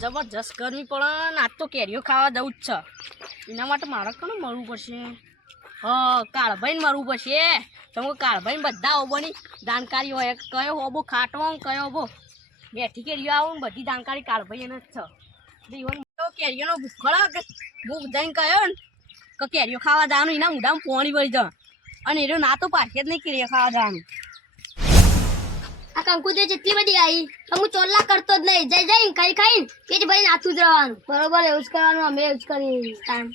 જબરજસ્ત ગરમી પડે ને આજ તો કેરીઓ ખાવા જવું જ છે એના માટે મારે કોને મળવું પડશે કાળભાઈને મળવું પડશે તમે કાળભાઈને બધા ઓબોની જાણકારી હોય કયો ઓબો ખાટવો કયો ઓબો બેઠી કેરીઓ આવો ને બધી જાણકારી કાળભાઈ એને જ છે તો કેરીઓનો ભૂખડો કે ભૂખ જઈને કહ્યો ને કે કેરીઓ ખાવા જવાનું એના મોઢામાં પોણી વળી જાય અને એનો ના તો પાછે જ નહીં કેરીઓ ખાવા જવાનું આ કંકુદે જેટલી બધી આવી તો હું ચોલ્લા કરતો જ નહીં જઈ જઈને ખાઈ ખાઈને પેટ ભરી નાથું જ રહેવાનું બરોબર એવું જ કરવાનું અમે એવું જ કરી ટાઈમ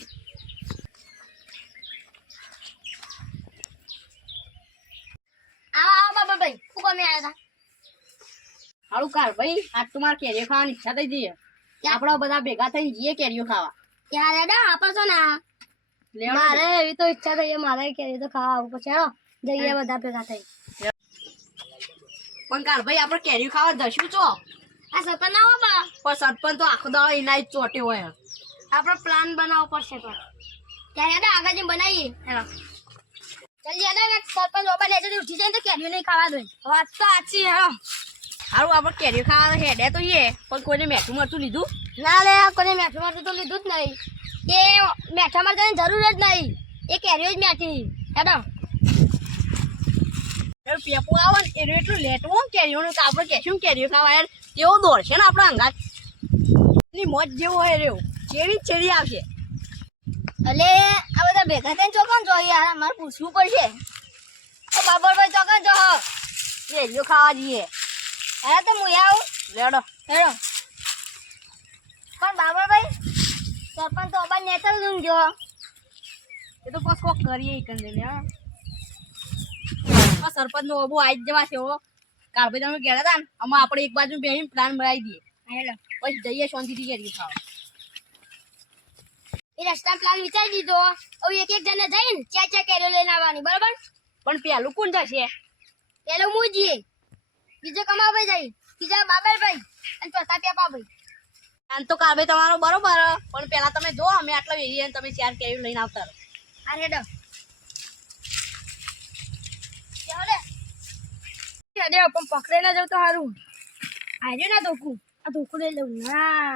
આવો બાબા ભાઈ ખૂબ અમે આવ્યા હતા હારું કાળભાઈ આજ તો મારે કેરીઓ ખાવાની ઈચ્છા થઈ જઈએ આપણે બધા ભેગા થઈને જઈએ કેરીઓ ખાવા ક્યાં રેડા આપણે છો ને મારે એવી તો ઈચ્છા થઈ મારે કેરી તો ખાવા આવું પછી હેડો જઈએ બધા ભેગા થઈ પણ કાળભાઈ આપણે કેરીઓ ખાવા જશું છો આ સરપંચ ના હો બા પણ સરપંચ તો આખો દાડો એના જ ચોટ્યો હોય આપણે પ્લાન બનાવવો પડશે પણ ત્યારે હેડો આગળ જઈને બનાવીએ હેડો જલ્દી હેડો ને સરપંચ બાબા લેજે ઉઠી જાય તો કેરીઓ નહીં ખાવા દો વાત તો સાચી હેડો સારું આપણે કેરીઓ ખાવા હેડે તો એ પણ કોઈને મેઠું મરતું લીધું ના લે કોઈને મેઠું મારતું તો લીધું જ નહીં એ મેઠા મારવાની જરૂર જ નહીં એ કેરીઓ જ મેઠી હેડો પેપો આવે ને એનું એટલું લેટવું કેરીઓનું તો આપણે કહેશું કેરીઓ ખાવા યાર તેવો દોડશે ને આપણે અંગાત એની મોજ જેવો હોય રહ્યો ચેડી ચેડી આવશે અલે આ બધા ભેગા થઈને ચોકન જો યાર મારે પૂછવું પડશે ઓ બાબરભાઈ ચોકન જો કેરીઓ ખાવા જઈએ હે તો હું આવું લેડો હેડો પણ બાબરભાઈ સરપંચ તો અબાર નેતા જ જો એ તો બસ કોક કરીએ કંદે ને સરપંચ નો ઓબો આવી જ જવા છે હો કાળભાઈ તમે કહેતા હતા ને આમાં આપણે એક બાજુ બેહીને પ્લાન બનાવી દઈએ હેડો પછી જઈએ શાંતિથી કેરીઓ ખાવા એ રસ્તા પ્લાન વિચારી દીધો હવે એક એક જણે જઈને ચા કેરીઓ લઈને આવવાની બરોબર પણ પેલું કોણ જશે પેલો હું જઈએ બીજો કમાભાઈ જાય બીજા બાબરભાઈ અને ચોથા પેપાભાઈ આમ તો કાળભાઈ તમારો બરોબર પણ પેલા તમે જો અમે આટલા વેરીએ તમે ચાર કેરીઓ લઈને આવતા રહો આ હેડો પણ પકડે ના જાવ તો સારું આજે ના ધોકું આ ધોકું લઈ લઉં ના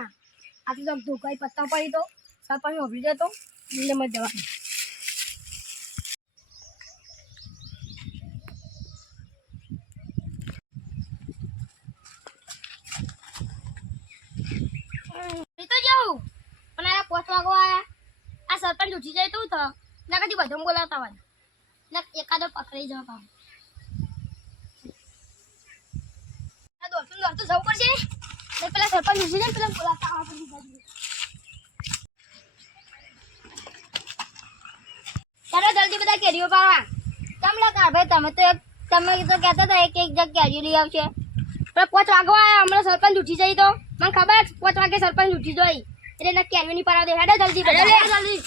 આ તો ધોકાઈ પત્તા પડી તો સરપંચ ઓભરી જતો એટલે મત જવાનું તો જાઉં પણ આ 5 વાગવા આવ્યા આ સરપંચ ઉઠી જાય તો થયું ના કદી બધા બોલાવતા હોય ને એકાદો પકડી જાવ કામ દોડતું જવું પડશે ને પેલા સરપંચ ઉઠી જાય પેલા બોલાવતા આવવા ચાલો જલ્દી બધા કેરીઓ પાવા કેમ લગા ભાઈ તમે તો કહેતા હતા એક જગ કેરીઓ લઈ આવશે પણ 5 વાગવા આવ્યા હમણાં સરપંચ ઉઠી જાય તો મને ખબર 5 વાગે સરપંચ ઉઠી જાય એટલે ના કેરીઓ ની પાડવા દે હેડો જલ્દી બધા જલ્દી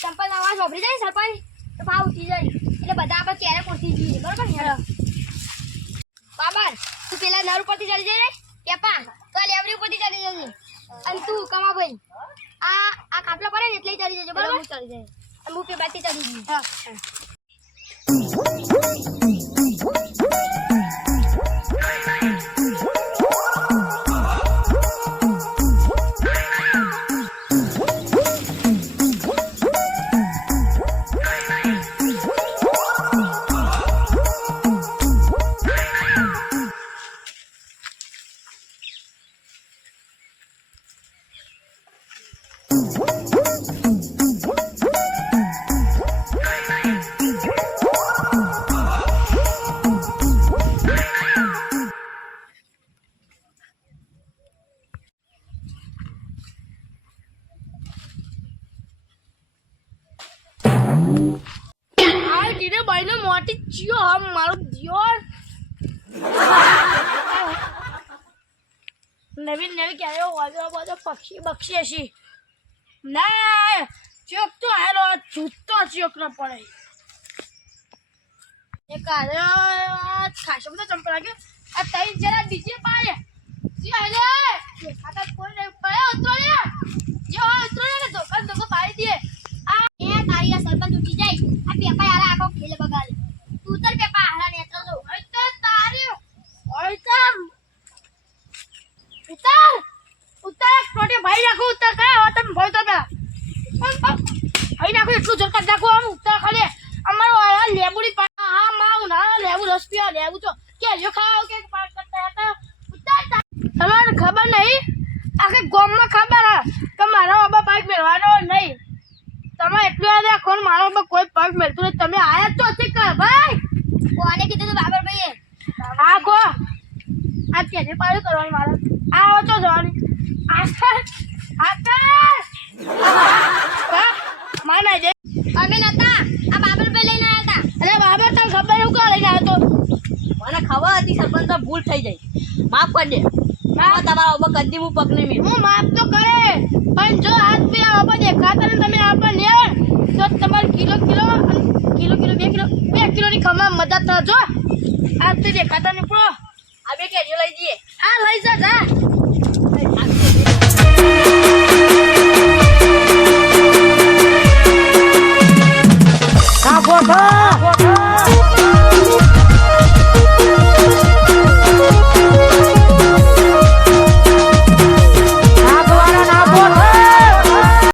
સરપંચ અવાજ વાપરી જાય સરપંચ તો ભાવ ઉઠી જાય એટલે બધા આપણે ક્યારે પહોંચી જઈએ બરોબર ને બાબર તું પેલા નર ઉપરથી ચડી જાય કેપા તો લેવરી ઉપરથી ચડી જજે અને તું કમા ભાઈ આ કાપલા પડે ને એટલે ચડી જજે બરોબર ચડી જાય અને હું પેબાથી ચડી જઈ હા મોટી ચિયો હમ મારું દિયોર નવી ક્યારે વાજો બાજો પક્ષી બક્ષી હશી ના ચોક તો હેરો છૂટતો ચોક ન પડે એ કારે ખાસો બધો ચંપલ લાગ્યો આ તઈ જરા બીજે પાડે જી હેલે ખાતા કોઈ નહીં પાયો ઉતરો લે જો ઉતરો ને ધોકો પાડી દે આ એ તારી સરપંચ ઉઠી જાય આ પેપા યાર આખો ખેલ બગાડે તું ઉતર પેપા હારા ને રસ પીવા લે આવું તો કેરીઓ ખાવા કે પાક કરતા હતા ઉતારતા તમારે ખબર નહીં આખે ગામમાં ખબર હે કે મારા બાબા પાક મેળવાનો નહીં તમે એટલું યાદ રાખો ને મારા બાબા કોઈ પાક મેળતું નહીં તમે આયા તો છે કર ભાઈ કોને કીધું તું બાબર ભાઈએ આ કો આ કેરી પાડું કરવાનું મારે આવો તો જવાની આકાશ માના જે અમે નતા આ બાબર ભાઈ લઈને આયા હતા અરે બાબર તને ખબર એવું કા લઈને આવ્યો તો મને ખબર હતી સરપંચ તો ભૂલ થઈ જાય માફ કરી દે માફ તમારા ઉપર કદી હું પગ નહીં મેળવું હું માફ તો કરે પણ જો આજ પે આવા દેખાતા ને તમે આપણ લે તો તમારે કિલો 2 કિલોની ખમા મદદ થજો આજ તો દેખાતા ને પૂરો આ બે કેરીઓ લઈ જઈએ આ લઈ જા